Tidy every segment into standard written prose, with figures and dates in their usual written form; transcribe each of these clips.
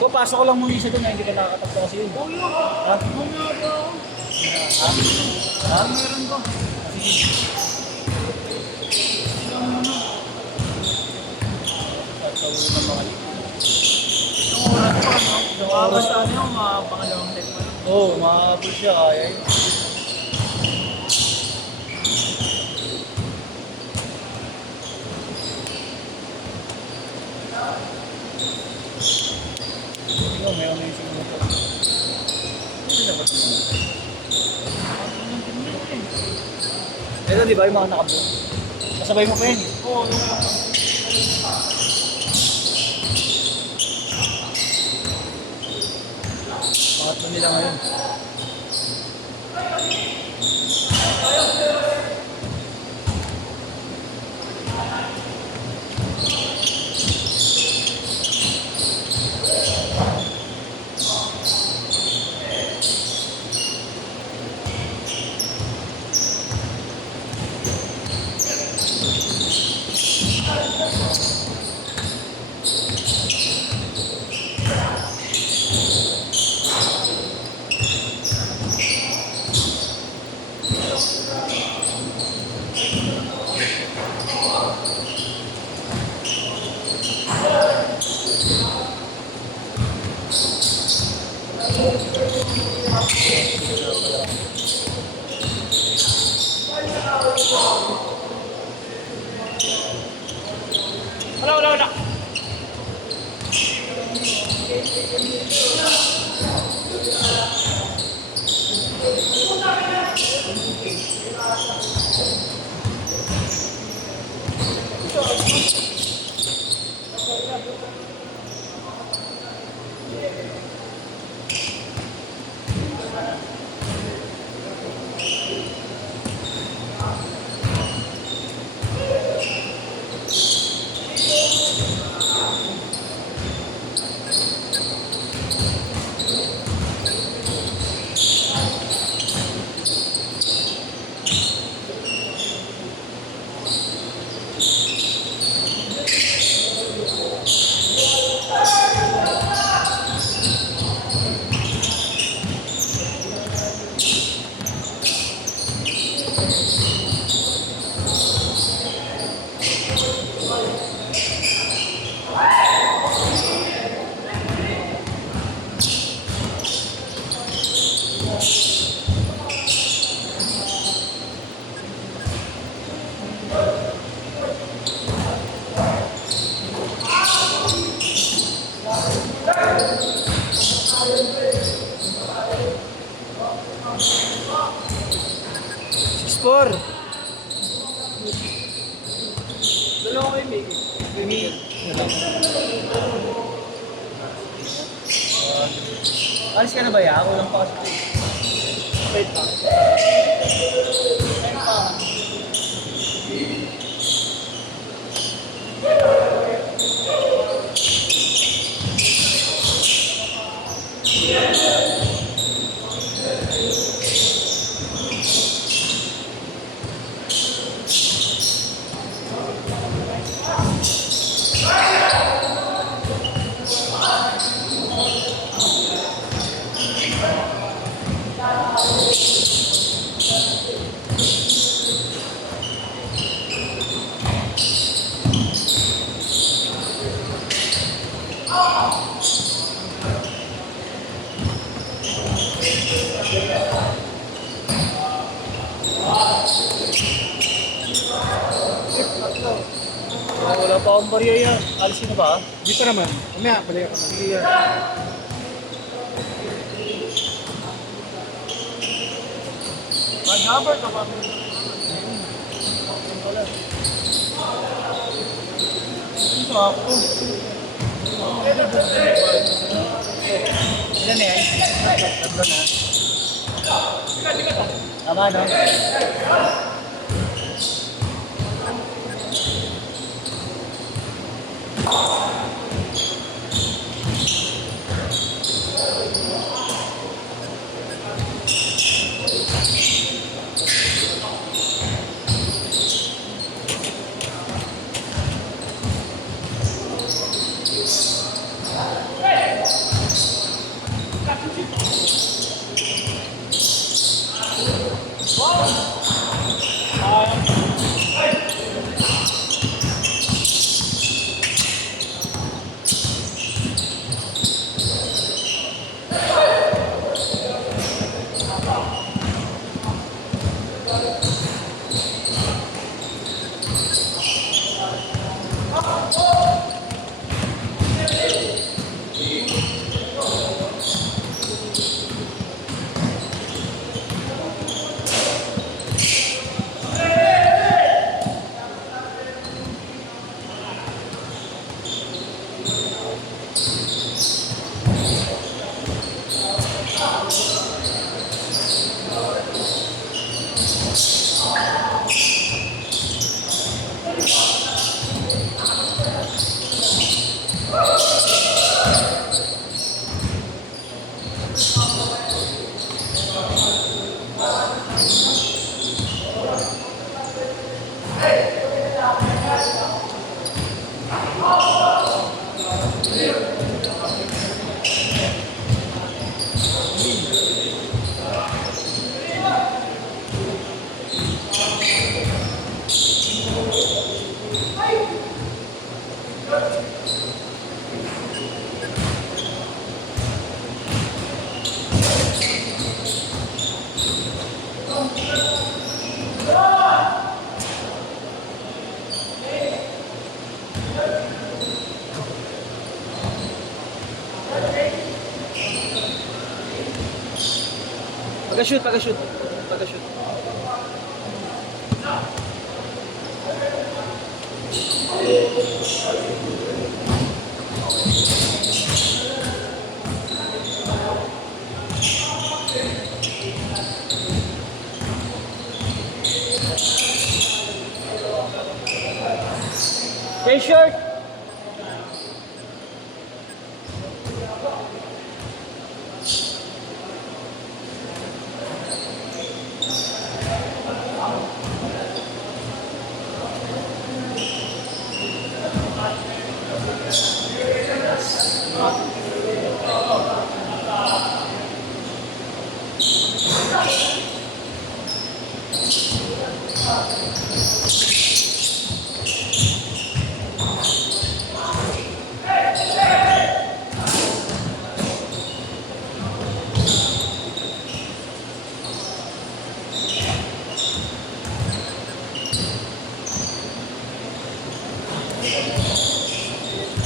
Pasok ko lang muna isa doon, hindi ka nakakatagpo kasi yun. Oo yun. Ha? Mamaya ba ako? Ha? Ha? Meron ba? Sige. At sa ulo ng mga lipo. Yung oras pa, no? Basta ano yung mga pangalawang set mo. Oo, mahabol siya, kaya yun. Ikaw, mayroon na yung siguro ko. Hindi na ba ito? Ito, di ba yung mga nakabuo? Kasabay mo pa yun. Oo, yung Pangatlo nila ngayon. wala. Spor! Dalawa kayo, Miggy. Miggy. Alis ka na ba ya? Ako lang pa kasi. Wait pa. Wala pa akong barya yan. Alis na ba? Dito naman. Mamaya, balik ako na. Sige yan. Mag-number ka ba? Ito ako. Ilan na yan? Tatlo na. Tama, no? Pag-shoot, pag-shoot. Pag-shoot. T-shirt.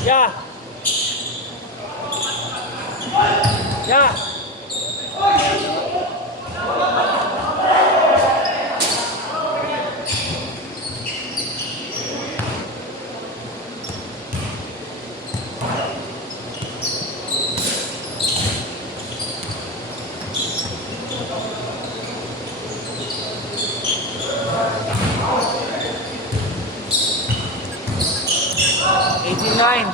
Yeah. Yeah. Nine.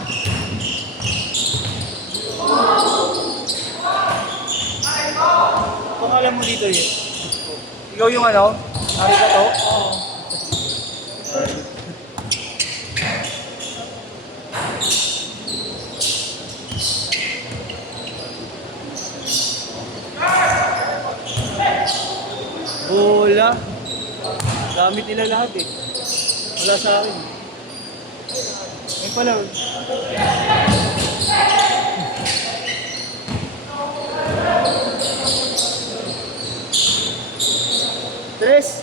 Kung alam mo dito yun. Ikaw yung ano? Arigato? Oo. Wala. Gamit nila lahat eh. Wala sa akin. Ay pala. Tres.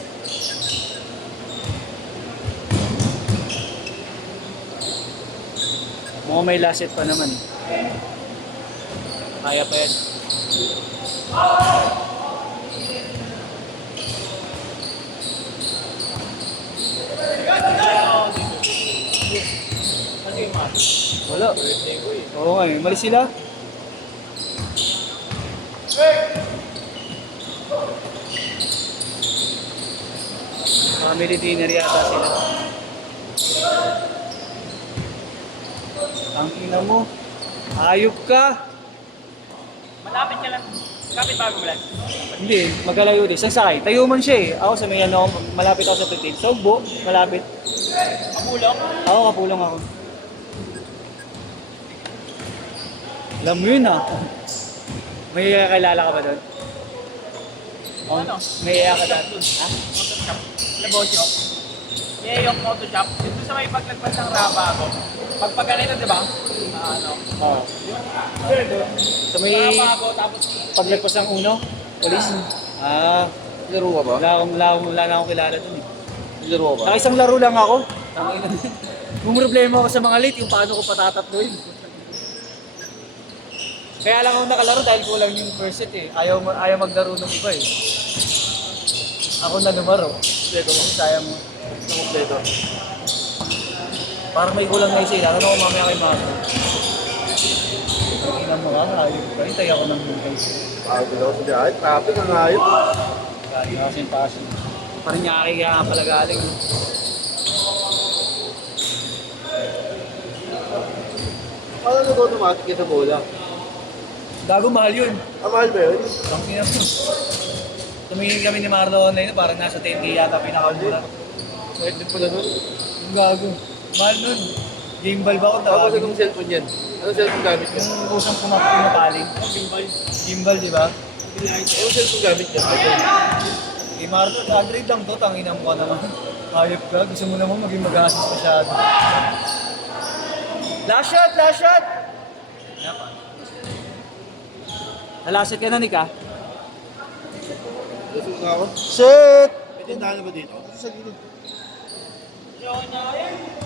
Mukhang may laset pa naman. Kaya pa yan. Wala. Oo nga eh. Malis sila. Family dinner yata sila. Ang ina mo. Ayop ka. Malapit ka lang. Kapit bago mo lang. Hindi, magkalayo din. Saan sakay? Tayo man siya eh. Ako sa may ano, malapit ako sa Tutin. Sogbo, malapit. Kapulong? Ako, kapulong ako. Alam mo yun ah. May kakilala ka ba doon? Oh, Ano? may ka doon. Ha? Motor shop. Labosyo. Yeah, yung motor shop. Dito sa may paglagpas ng raba ako. Pag ganito, di ba? Ano? Oo. Sa may Raba ako, tapos paglagpas ng uno, polis. Ah, Laro ka ba? wala na akong kilala doon eh. Laro ka ba? Nakisang laro lang ako. Kung problema ako sa mga late, yung paano ko patatatloy. Kaya lang ako nakalaro dahil kulang yung first set eh. Ayaw maglaro ng iba eh. Ako na lumaro. Sige, kung sayang mo. Kompleto. Parang may kulang na isa. Ano ko mamaya kay Mama. Tingnan mo ka, ayos ka. Hintay ako ng hintay. Pagod ako sa diyan. Traffic ang ayot. Kaya kasi yung taas. Parang nyari kaya pala galing. Paano nag-automatic ka sa bola? Gago, mahal yun. Ah, mahal ba yun? Tangina mo. Tumingin kami ni Marlo online, parang nasa 10K yata pinakamura. Kahit din pala nun. Yung gago. Mahal nun. Gimbal ba ako Tapos tawagin? itong cellphone yan. Anong cellphone gamit niya? Yung usang pumapaling. gimbal. Gimbal, di ba? Anong cellphone gamit niya? Eh Marlo, Android lang to, tangina mo ka naman. Hayop ka, gusto mo naman maging mag-assist masyado. Last shot, last shot! Nalasit ka na, Nika? Gusto na ako. Shit! May tindahan na ba dito? Yung na yan.